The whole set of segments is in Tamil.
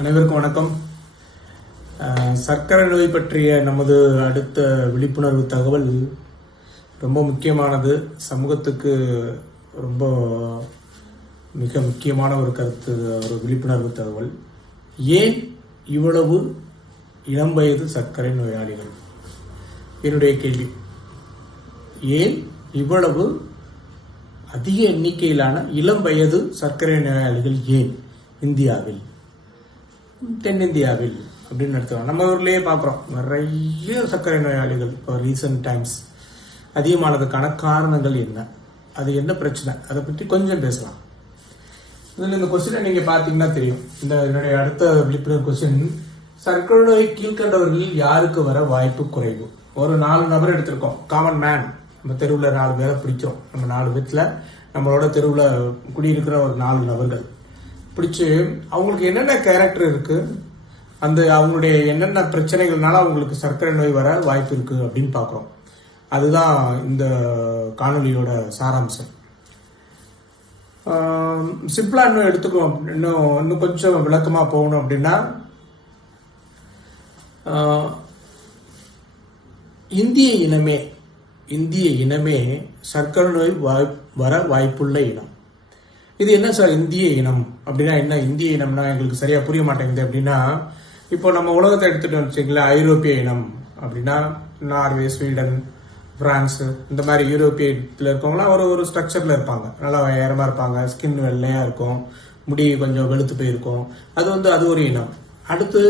அனைவருக்கும் வணக்கம். சர்க்கரை நோய் பற்றிய நமது அடுத்த விழிப்புணர்வு தகவல் ரொம்ப முக்கியமானது. சமூகத்துக்கு ரொம்ப மிக முக்கியமான ஒரு கருத்து ஒரு விழிப்புணர்வு தகவல். ஏன் இவ்வளவு இளம் வயது சர்க்கரை நோயாளிகள்? என்னுடைய கேள்வி. ஏன் இவ்வளவு அதிக எண்ணிக்கையிலான இளம் வயது சர்க்கரை நோயாளிகள் ஏன் இந்தியாவில்? தென்னிந்தியாவில் அப்படின்னு எடுத்துக்கலாம். நம்ம ஊர்லேயே பார்க்குறோம். நிறைய சர்க்கரை நோயாளிகள் இப்போ ரீசன்ட் டைம்ஸ் அதிகமானதுக்கான காரணங்கள் என்ன? அது என்ன பிரச்சனை? அதை பற்றி கொஞ்சம் பேசலாம். இதில் இந்த கொஸ்டினை நீங்கள் பார்த்தீங்கன்னா தெரியும். இந்த என்னுடைய அடுத்த விழிப்புணர்வு கொஸ்டின் சர்க்கரை நோய் கீழ்கண்டவர்களில் யாருக்கு வர வாய்ப்பு குறைவு? ஒரு நாலு நபர் எடுத்திருக்கோம். காமன் மேன் நம்ம தெருவில் நாலு பேரை பிடிக்கும் நம்ம நாலு பேத்துல நம்மளோட தெருவில் குடியிருக்கிற ஒரு நாலு நபர்கள். பிடிச்சி அவங்களுக்கு என்னென்ன கேரக்டர் இருக்கு அந்த அவங்களுடைய என்னென்ன பிரச்சனைகள்னால அவங்களுக்கு சர்க்கரை நோய் வர வாய்ப்பு இருக்கு அப்படின்னு பார்க்குறோம். அதுதான் இந்த காணொளியோட சாராம்சம். சிம்பிளா இன்னும் எடுத்துக்குவோம். இன்னும் இன்னும் கொஞ்சம் விளக்கமா போகணும் அப்படின்னா இந்திய இனமே இந்திய இனமே சர்க்கரை நோய் வாய் வர வாய்ப்புள்ள இனம். இது என்ன சார் இந்திய இனம்? அப்படின்னா என்ன? இந்திய இனம்னா எங்களுக்கு சரியா புரிய மாட்டேங்குது அப்படின்னா இப்போ நம்ம உலகத்தை எடுத்துட்டோம் வச்சுங்களேன் ஐரோப்பிய இனம் அப்படின்னா நார்வே ஸ்வீடன் பிரான்ஸ் இந்த மாதிரி யூரோப்பியத்தில் இருக்கவங்களாம் ஒரு ஒரு ஸ்ட்ரக்சரில் இருப்பாங்க. நல்லா உயரமா இருப்பாங்க ஸ்கின் வெள்ளையாக இருக்கும் முடி கொஞ்சம் வெளுத்து போயிருக்கும். அது வந்து அது ஒரு இனம். அடுத்து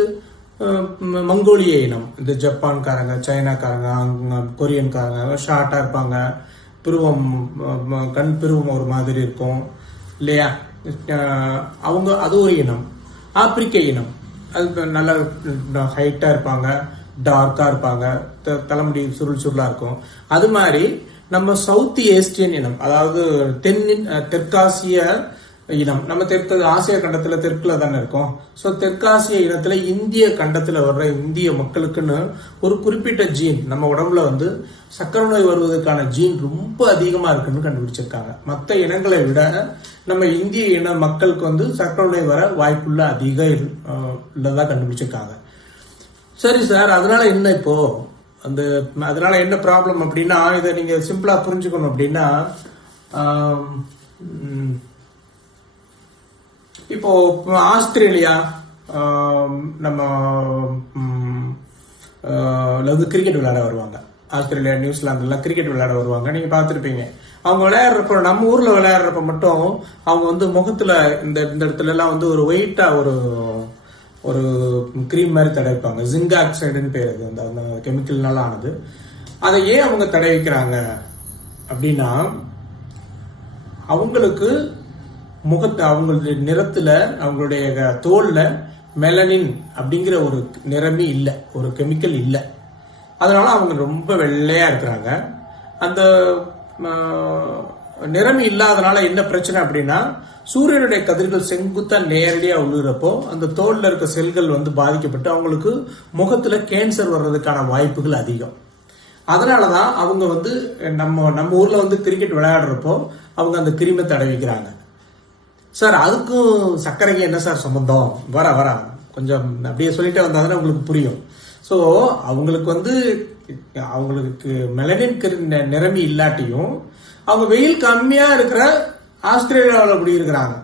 மங்கோலிய இனம். இந்த ஜப்பான்காரங்க சைனாக்காரங்க கொரியன்காரங்க ஷார்ட்டாக இருப்பாங்க. பிருவம் கண் பிருவம் ஒரு மாதிரி இருக்கும். இல்லையா? அவங்க அது ஒரு இனம். ஆப்பிரிக்க இனம். அது நல்ல ஹைட்டாக இருப்பாங்க டார்க்காக இருப்பாங்க த- தலைமுடி சுருள் சுருளாக இருக்கும். அது மாதிரி நம்ம சவுத் ஏஸ்டியன் இனம் அதாவது தென் தெற்காசிய இனம் நம்ம தெற்கு ஆசிய கண்டத்துல தெற்குல தானே இருக்கோம். ஸோ தெற்காசிய இனத்துல இந்திய கண்டத்துல வர்ற இந்திய மக்களுக்குன்னு ஒரு குறிப்பிட்ட ஜீன் நம்ம உடம்புல வந்து சக்கரை நோய் வருவதற்கான ஜீன் ரொம்ப அதிகமா இருக்குன்னு கண்டுபிடிச்சிருக்காங்க. மற்ற இனங்களை விட நம்ம இந்திய இன மக்களுக்கு வந்து சக்கரை நோய் வர வாய்ப்புள்ள அதிக உள்ளதாக கண்டுபிடிச்சிருக்காங்க. சரி சார் அதனால என்ன இப்போ? அந்த அதனால என்ன ப்ராப்ளம் அப்படின்னா இதை நீங்க சிம்பிளா புரிஞ்சுக்கணும் அப்படின்னா இப்போ ஆஸ்திரேலியா நம்ம அதாவது கிரிக்கெட் விளையாட வருவாங்க. ஆஸ்திரேலியா நியூசிலாந்து எல்லாம் கிரிக்கெட் விளையாட வருவாங்க. நீங்க பார்த்துருப்பீங்க. அவங்க விளையாடுறப்ப நம்ம ஊர்ல விளையாடுறப்ப மட்டும் அவங்க வந்து முகத்துல இந்த இந்த இடத்துல எல்லாம் வந்து ஒரு வெயிட்டா ஒரு ஒரு கிரீம் மாதிரி தடவிப்பாங்க ஜிங்க் ஆக்சைடுன்னு பேர் அது. அந்த அந்த கெமிக்கல்னால ஆனது. அதை ஏன் அவங்க தடவிக்கிறாங்க அப்படின்னா அவங்களுக்கு முகத்தை அவங்களுடைய நிறத்துல அவங்களுடைய தோல்ல மெலனின் அப்படிங்கிற ஒரு நிறமே இல்லை ஒரு கெமிக்கல் இல்லை. அதனால அவங்க ரொம்ப வெள்ளையா இருக்கிறாங்க. அந்த நிறம் நிறமி இல்லாதனால என்ன பிரச்சனை அப்படின்னா சூரியனுடைய கதிர்கள் செங்குத்தா நேரடியா உள்ளுறப்போ அந்த தோல்ல இருக்க செல்கள் வந்து பாதிக்கப்பட்டு அவங்களுக்கு முகத்துல கேன்சர் வர்றதுக்கான வாய்ப்புகள் அதிகம். அதனாலதான் அவங்க வந்து நம்ம நம்ம ஊர்ல வந்து கிரிக்கெட் விளையாடுறப்போ அவங்க அந்த கிருமி தடவிக்கிறாங்க. சார் அதுக்கும் சர்க்கரைக்கு என்ன சார் சம்மந்தம் வர வர. கொஞ்சம் அப்படியே சொல்லிட்டே வந்தாதானே உங்களுக்கு புரியும். ஸோ அவங்களுக்கு வந்து அவங்களுக்கு மெலனின் நிரம்பி இல்லாட்டியும் அவங்க வெயில் கம்மியாக இருக்கிற ஆஸ்திரேலியாவில் குடியிருக்கிறாங்க.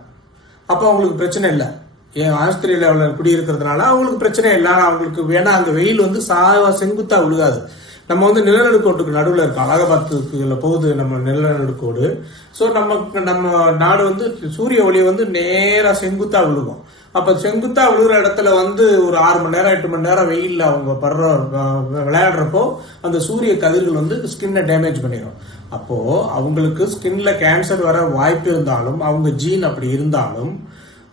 அப்போ அவங்களுக்கு பிரச்சனை இல்லை. ஏன் ஆஸ்திரேலியாவில் குடியிருக்கிறதுனால அவங்களுக்கு பிரச்சனை இல்லை. அவங்களுக்கு வேணா அங்கே வெயில் வந்து சா செங்குத்தா விழுகாது நம்ம வந்து நிலநடுக்கோட்டுக்கு நடுவில் இருக்கோம். அலகாபாத்துக்குள்ள போகுது நம்ம நிலநடுக்கோடு. ஸோ நம்ம நம்ம நாடு வந்து சூரிய ஒளி வந்து நேராக செங்குத்தாக விழுகும். அப்போ செங்குத்தா விழுகிற இடத்துல வந்து ஒரு ஆறு மணி நேரம் எட்டு மணி நேரம் வெயிலில் அவங்க படுற விளையாடுறப்போ அந்த சூரிய கதிர்கள் வந்து ஸ்கின்னை டேமேஜ் பண்ணிடும் அப்போது அவங்களுக்கு ஸ்கின்ல கேன்சர் வர வாய்ப்பு இருந்தாலும் அவங்க ஜீன் அப்படி இருந்தாலும்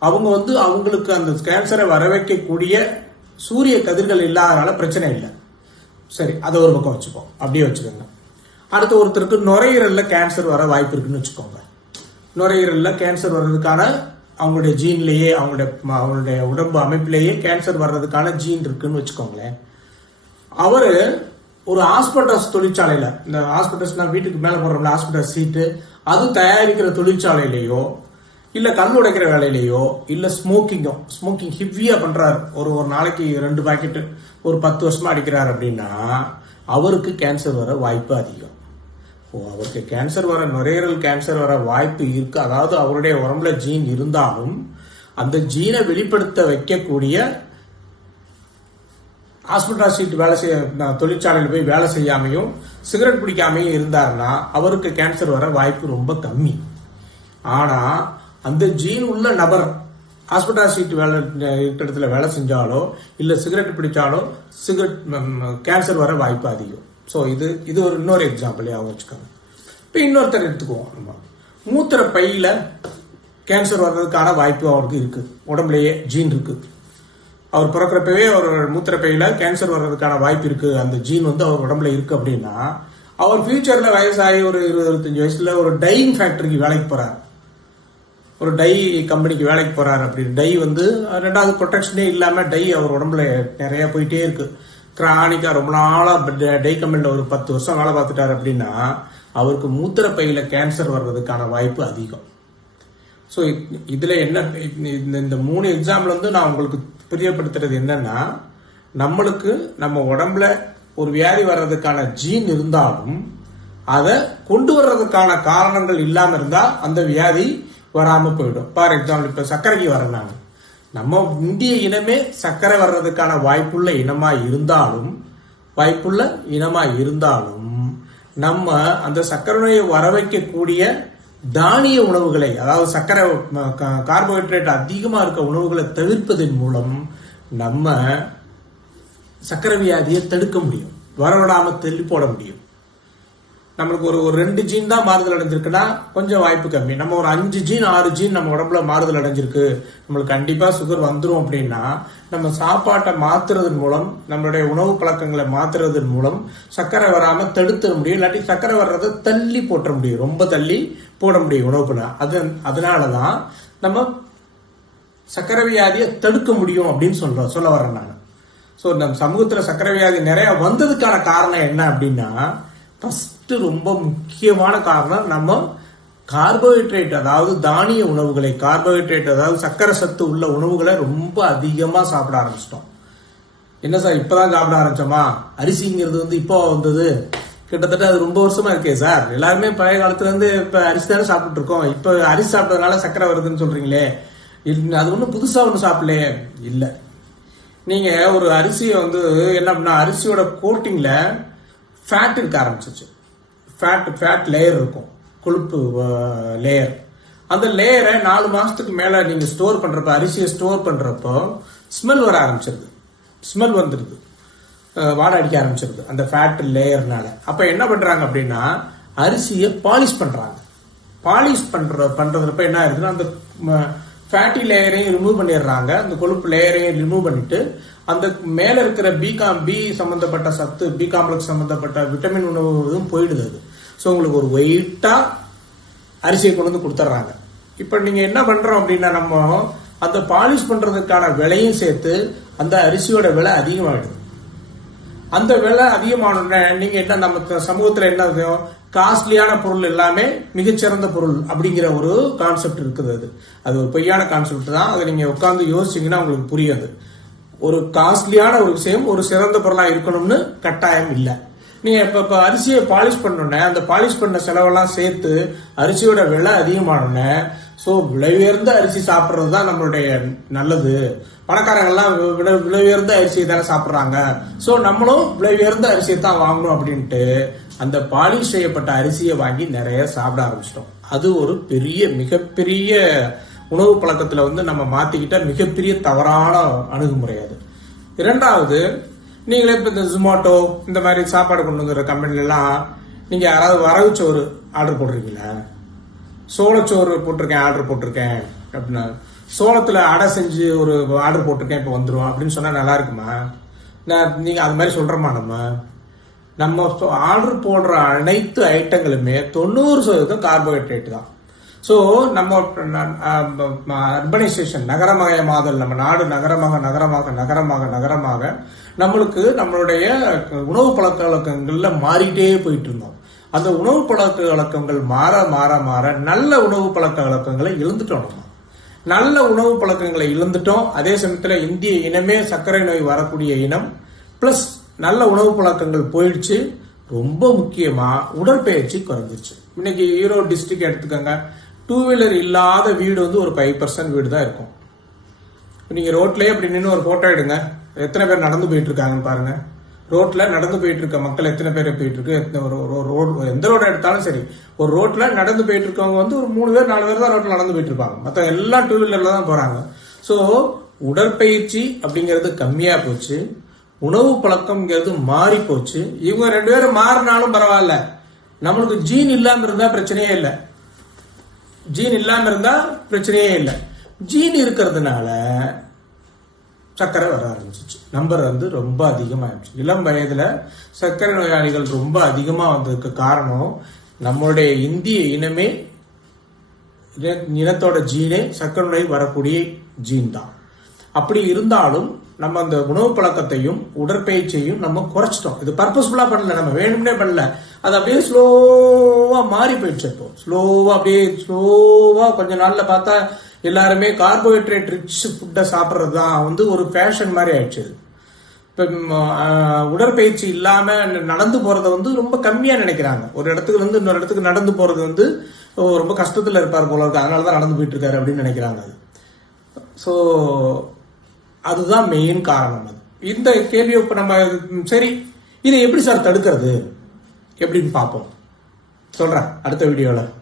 அவங்க வந்து அவங்களுக்கு அந்த கேன்சரை வர வைக்கக்கூடிய சூரிய கதிர்கள் இல்லாதனால பிரச்சனை இல்லை. சரி அதை ஒரு பக்கம் வச்சுப்போம். அப்படியே வச்சுக்கோங்க. அடுத்து ஒருத்தருக்கு நுரையீரலில் கேன்சர் வர வாய்ப்பு இருக்குன்னு வச்சுக்கோங்க. நுரையீரலில் கேன்சர் வர்றதுக்கான அவங்களுடைய ஜீன்லேயே அவங்களுடைய அவங்களுடைய உடம்பு அமைப்பிலேயே கேன்சர் வர்றதுக்கான ஜீன் இருக்குன்னு வச்சுக்கோங்களேன். அவர் ஒரு ஹாஸ்பிட்டல்ஸ் தொழிற்சாலையில் இந்த ஹாஸ்பிட்டல்ஸ்னா வீட்டுக்கு மேலே போடுறோம்ல ஹாஸ்பிட்டல் சீட்டு அது தயாரிக்கிற தொழிற்சாலையிலேயோ இல்லை கல் உடைக்கிற வேலையிலேயோ இல்லை ஸ்மோக்கிங்கோ ஸ்மோக்கிங் ஹெவியா பண்ணுறாரு ஒரு ஒரு நாளைக்கு ரெண்டு பாக்கெட்டு ஒரு பத்து வருஷமா அடிக்கிறார் அப்படின்னா அவருக்கு கேன்சர் வர வாய்ப்பு அதிகம். ஓ அவருக்கு கேன்சர் வர நுரையீரல் கேன்சர் வர வாய்ப்பு இருக்கு. அதாவது அவருடைய உடம்புல ஜீன் இருந்தாலும் அந்த ஜீனை வெளிப்படுத்த வைக்கக்கூடிய ஹாஸ்பிட்டல் சீட் வேலை செய்ய நான் தொழிற்சாலையில் போய் வேலை செய்யாமையும் சிகரெட் பிடிக்காமையும் இருந்தாருன்னா அவருக்கு கேன்சர் வர வாய்ப்பு ரொம்ப கம்மி. ஆனால் அந்த ஜீன் உள்ள நபர் ஹாஸ்பிட்டல் சீட் வேலை இருக்கிற இடத்துல வேலை செஞ்சாலோ இல்லை சிகரெட் பிடிச்சாலோ சிகரெட் கேன்சர் வர வாய்ப்பு அதிகம். ஸோ இது இது ஒரு இன்னொரு எக்ஸாம்பிள் ஞாபகம் வச்சுக்கோங்க. இப்போ இன்னொருத்தர் எடுத்துக்குவோம் நம்ம. மூத்திர பையில் கேன்சர் வர்றதுக்கான வாய்ப்பு அவருக்கு இருக்குது உடம்புலையே ஜீன் இருக்குது அவர் பிறக்கிறப்பவே அவர் மூத்திர பையில் கேன்சர் வர்றதுக்கான வாய்ப்பு இருக்குது அந்த ஜீன் வந்து அவர் உடம்புல இருக்குது அப்படின்னா அவர் ஃபியூச்சரில் வயசாகி ஒரு இருபது இருபத்தஞ்சு வயசில் ஒரு டையிங் ஃபேக்டரிக்கு வேலைக்கு போகிறார் ஒரு டை கம்பெனிக்கு வேலைக்கு போறாரு அப்படின்னு. டை வந்து ரெண்டாவது ப்ரொடெக்ஷனே இல்லாம டை அவர் உடம்புல நிறைய போயிட்டே இருக்கு. கிரானிக்கா ரொம்ப நாளா டை கம்பெனில ஒரு பத்து வருஷம் வேலை பார்த்துட்டாரு அப்படின்னா அவருக்கு மூத்திரப்பையில கேன்சர் வர்றதுக்கான வாய்ப்பு அதிகம். ஸோ இதுல என்ன இந்த- இந்த மூணு எக்ஸாம்பிள் வந்து நான் உங்களுக்கு பிரியப்படுத்துறது என்னன்னா நம்மளுக்கு நம்ம உடம்புல ஒரு வியாதி வர்றதுக்கான ஜீன் இருந்தாலும் அதை கொண்டு வர்றதுக்கான காரணங்கள் இல்லாம இருந்தா அந்த வியாதி வராமல் போயிடும். ஃபார் எக்ஸாம்பிள் இப்போ சர்க்கரைக்கு வரனாங்க நம்ம இந்திய இனமே சர்க்கரை வர்றதுக்கான வாய்ப்புள்ள இனமாக இருந்தாலும் வாய்ப்புள்ள இனமாக இருந்தாலும் நம்ம அந்த சர்க்கரை நோயை வர வைக்கக்கூடிய தானிய உணவுகளை அதாவது சர்க்கரை கார்போஹைட்ரேட் அதிகமாக இருக்க உணவுகளை தவிர்ப்பதன் மூலம் நம்ம சர்க்கரை வியாதியை தடுக்க முடியும். வரவிடாமல் தள்ளி போட முடியும். நம்மளுக்கு ஒரு ஒரு ரெண்டு ஜீன் தான் மாறுதல் அடைஞ்சிருக்குன்னா கொஞ்சம் வாய்ப்பு கம்மி. நம்ம ஒரு அஞ்சு ஜீன் ஆறு ஜீன் நம்ம உடம்புல மாறுதல் அடைஞ்சிருக்கு. நம்மளுக்கு கண்டிப்பா சுகர் வந்துடும் அப்படின்னா நம்ம சாப்பாட்டை மாத்துறதன் மூலம் நம்மளுடைய உணவு பழக்கங்களை மாத்துறதன் மூலம் சர்க்கரை வராம தடுத்துட முடியும். இல்லாட்டி சர்க்கரை வர்றதை தள்ளி போட்ட முடியும். ரொம்ப தள்ளி போட முடியும் உணவுக்குள்ள. அது அதனாலதான் நம்ம சர்க்கரை வியாதியை தடுக்க முடியும் அப்படின்னு சொல்ற சொல்ல வரேன் நான். ஸோ நம்ம சமூகத்தில் சர்க்கரை வியாதி நிறைய வந்ததுக்கான காரணம் என்ன அப்படின்னா ஃபர்ஸ்ட் ரொம்ப முக்கியமான காரணம் நம்ம கார்போஹைட்ரேட் அதாவது தானிய உணவுகளை கார்போஹைட்ரேட் அதாவது சக்கரை சத்து உள்ள உணவுகளை ரொம்ப அதிகமாக சாப்பிட ஆரம்பிச்சிட்டோம். என்ன சார் இப்போதான் சாப்பிட ஆரம்பிச்சோமா? அரிசிங்கிறது வந்து இப்போ வந்தது. கிட்டத்தட்ட அது ரொம்ப வருஷமா இருக்கே சார். எல்லாருமே பழைய காலத்துல இருந்து இப்ப அரிசி தானே சாப்பிட்டு இருக்கோம் இப்ப அரிசி சாப்பிட்டதுனால சக்கரை வருதுன்னு சொல்றீங்களே. அது ஒன்றும் புதுசா ஒன்றும் சாப்பிடலையே இல்லை. நீங்க ஒரு அரிசியை வந்து என்ன பண்ணா அரிசியோட கோட்டிங்ல ஃபேட் இருக்க ஆரம்பிச்சிச்சு ஃபேட் ஃபேட் லேயர் இருக்கும். கொழுப்பு லேயர் அந்த லேயரை நாலு மாதத்துக்கு மேலே நீங்கள் ஸ்டோர் பண்ணுறப்ப அரிசியை ஸ்டோர் பண்ணுறப்போ ஸ்மெல் வர ஆரம்பிச்சிருது. ஸ்மெல் வந்துடுது. வாடை அடிக்க ஆரம்பிச்சிருது அந்த ஃபேட் லேயர்னால அப்போ என்ன பண்ணுறாங்க அப்படின்னா அரிசியை பாலிஷ் பண்ணுறாங்க பாலிஷ் பண்ணுற பண்றதுப்ப என்ன ஆயிருதுன்னா அந்த ஃபேட்டி லேயரையும் ரிமூவ் பண்ணிடுறாங்க. அந்த கொழுப்பு லேயரையும் ரிமூவ் பண்ணிட்டு அந்த மேல இருக்கிற பி காம் பி சம்பந்தப்பட்ட சத்து பி காம்ப்ளெக்ஸ் சம்பந்தப்பட்ட விட்டமின் உணவு போயிடுது அது. ஸோ உங்களுக்கு ஒரு வெயிட்டா அரிசியை கொண்டு வந்து கொடுத்துட்றாங்க இப்போ நீங்க என்ன பண்றோம் அப்படின்னா நம்ம அந்த பாலிஷ் பண்றதுக்கான விலையும் சேர்த்து அந்த அரிசியோட விலை அதிகமாகிடுது அந்த விலை அதிகமானோடனே நீங்க என்ன நம்ம சமூகத்துல என்ன காஸ்ட்லியான பொருள் எல்லாமே மிகச்சிறந்த பொருள் அப்படிங்கிற ஒரு கான்செப்ட் இருக்குது அது. அது ஒரு பொய்யான கான்செப்ட் தான். அதை நீங்க உட்காந்து யோசிச்சீங்கன்னா உங்களுக்கு புரியாது. ஒரு காஸ்ட்லியான ஒரு விஷயம் ஒரு சிறந்த பொருளாக இருக்கணும்னு கட்டாயம் இல்லை. நீங்க இப்ப இப்ப அரிசியை பாலிஷ் பண்ணோடனே அந்த பாலிஷ் பண்ண செலவெல்லாம் சேர்த்து அரிசியோட விலை அதிகமானோடனே ஸோ விலை உயர்ந்த அரிசி சாப்பிட்றது தான் நம்மளுடைய நல்லது. பணக்காரங்கள்லாம் வி- விலை விலை உயர்ந்த அரிசியை தானே சாப்பிட்றாங்க. ஸோ நம்மளும் விலை உயர்ந்த அரிசியை தான் வாங்கணும் அப்படின்ட்டு அந்த பாலிஷ் செய்யப்பட்ட அரிசியை வாங்கி நிறைய சாப்பிட ஆரம்பிச்சிட்டோம். அது ஒரு பெரிய மிகப்பெரிய உணவு பழக்கத்துல வந்து நம்ம மாத்திக்கிட்ட மிகப்பெரிய தவறான அணுகுமுறை அது. இரண்டாவது நீங்களே இப்போ இந்த ஜொமேட்டோ இந்த மாதிரி சாப்பாடு கொண்டு வந்துடுற கம்பெனிலலாம் நீங்கள் யாராவது வரவு சோறு ஆர்டர் போட்டிருக்கீங்களா சோளச்சோறு போட்டிருக்கேன் ஆர்டர் போட்டிருக்கேன் அப்படின்னா சோளத்தில் அடை செஞ்சு ஒரு ஆர்டர் போட்டிருக்கேன் இப்போ வந்துடும் அப்படின்னு சொன்னால் நல்லா இருக்குமா? நான் நீங்கள் அது மாதிரி சொல்கிறோமா நம்ம? நம்ம ஆர்டர் போடுற அனைத்து ஐட்டங்களுமே தொண்ணூறு சதவீதம் கார்போஹைட்ரேட் தான். ஸோ நம்ம அர்பனைசேஷன் நகரமயமாதல் நம்ம நாடு நகரமாக நகரமாக நகரமாக நகரமாக நம்மளுக்கு நம்மளுடைய உணவு பழக்க வழக்கங்களில் மாறிட்டே போயிட்டு இருந்தோம் அந்த உணவு பழக்க வழக்கங்கள் மாற மாற மாற நல்ல உணவு பழக்க வழக்கங்களை இழந்துட்டோம் நல்ல உணவு பழக்கங்களை இழந்துட்டோம். அதே சமயத்தில் இந்திய இனமே சர்க்கரை நோய் வரக்கூடிய இனம் பிளஸ் நல்ல உணவு பழக்கங்கள் போயிடுச்சு. ரொம்ப முக்கியமாக உடற்பயிற்சி குறைஞ்சிருச்சு. இன்னைக்கு ஈரோடு டிஸ்ட்ரிக்ட் எடுத்துக்கோங்க. டூ வீலர் இல்லாத வீடு வந்து ஒரு ஃபைவ் பர்சன்ட் வீடு தான் இருக்கும் நீங்கள் ரோட்லேயே அப்படி நின்று ஒரு ஃபோட்டோ எடுங்க. எத்தனை பேர் நடந்து போயிட்டு இருக்காங்கன்னு பாருங்க நடந்து போயிட்டு இருக்க மக்கள் எத்தனை பேர் போயிட்டு இருக்கு எத்தனை ஒரு ரோடு எந்த ரோடு எடுத்தாலும் சரி. ஒரு ரோட்டில் நடந்து போயிட்டு இருக்கவங்க வந்து ஒரு மூணு பேர் நாலு பேர் தான் ரோட்டில் நடந்து போயிட்டு இருப்பாங்க மற்ற எல்லாம் டூ வீலரில் தான் போகிறாங்க ஸோ உடற்பயிற்சி அப்படிங்கிறது கம்மியாக போச்சு. உணவு பழக்கம்ங்கிறது மாறி போச்சு. இவங்க ரெண்டு பேரும் மாறினாலும் பரவாயில்ல. நம்மளுக்கு ஜீன் இல்லாமல் இருந்தால் பிரச்சனையே இல்லை. ஜீன் இல்லாம இருந்தா பிரச்சனையே இல்லை. ஜீன் இருக்கிறதுனால சர்க்கரை வர ஆரம்பிச்சிச்சு. நம்பர் வந்து ரொம்ப அதிகமாகிடுச்சு இளம் வயதுல சர்க்கரை நோயாளிகள் ரொம்ப அதிகமா வந்ததுக்கு காரணம் நம்மளுடைய இந்திய இனமே இனத்தோட ஜீனே சர்க்கரை நோய் வரக்கூடிய ஜீன் தான். அப்படி இருந்தாலும் நம்ம அந்த உணவு பழக்கத்தையும் உடற்பயிற்சியையும் நம்ம குறைச்சிட்டோம். இது பர்பஸ்ஃபுல்லா பண்ணல நம்ம வேணும்னே பண்ணல. அது அப்படியே ஸ்லோவா மாறி போயிடுச்சு இப்போ. ஸ்லோவா அப்படியே ஸ்லோவா கொஞ்ச நாள்ல பார்த்தா எல்லாருமே கார்போஹைட்ரேட் ரிச் ஃபுட்டை சாப்பிட்றது தான் வந்து ஒரு ஃபேஷன் மாதிரி ஆயிடுச்சு இப்போ உடற்பயிற்சி இல்லாம நடந்து போறத வந்து ரொம்ப கம்மியா நினைக்கிறாங்க. ஒரு இடத்துக்கு இருந்து இன்னொரு இடத்துக்கு நடந்து போறது வந்து ரொம்ப கஷ்டத்துல இருப்பார் போல இருக்கு. அதனால தான் நடந்து போயிட்டு இருக்காரு அப்படின்னு நினைக்கிறாங்க அது. ஸோ அதுதான் மெயின் காரணம் அது. இந்த கேள்வி இப்ப நம்ம சரி இதை எப்படி சார் தடுக்கிறது? எப்படின்னு பார்ப்போம். சொல்றேன் அடுத்த வீடியோவில்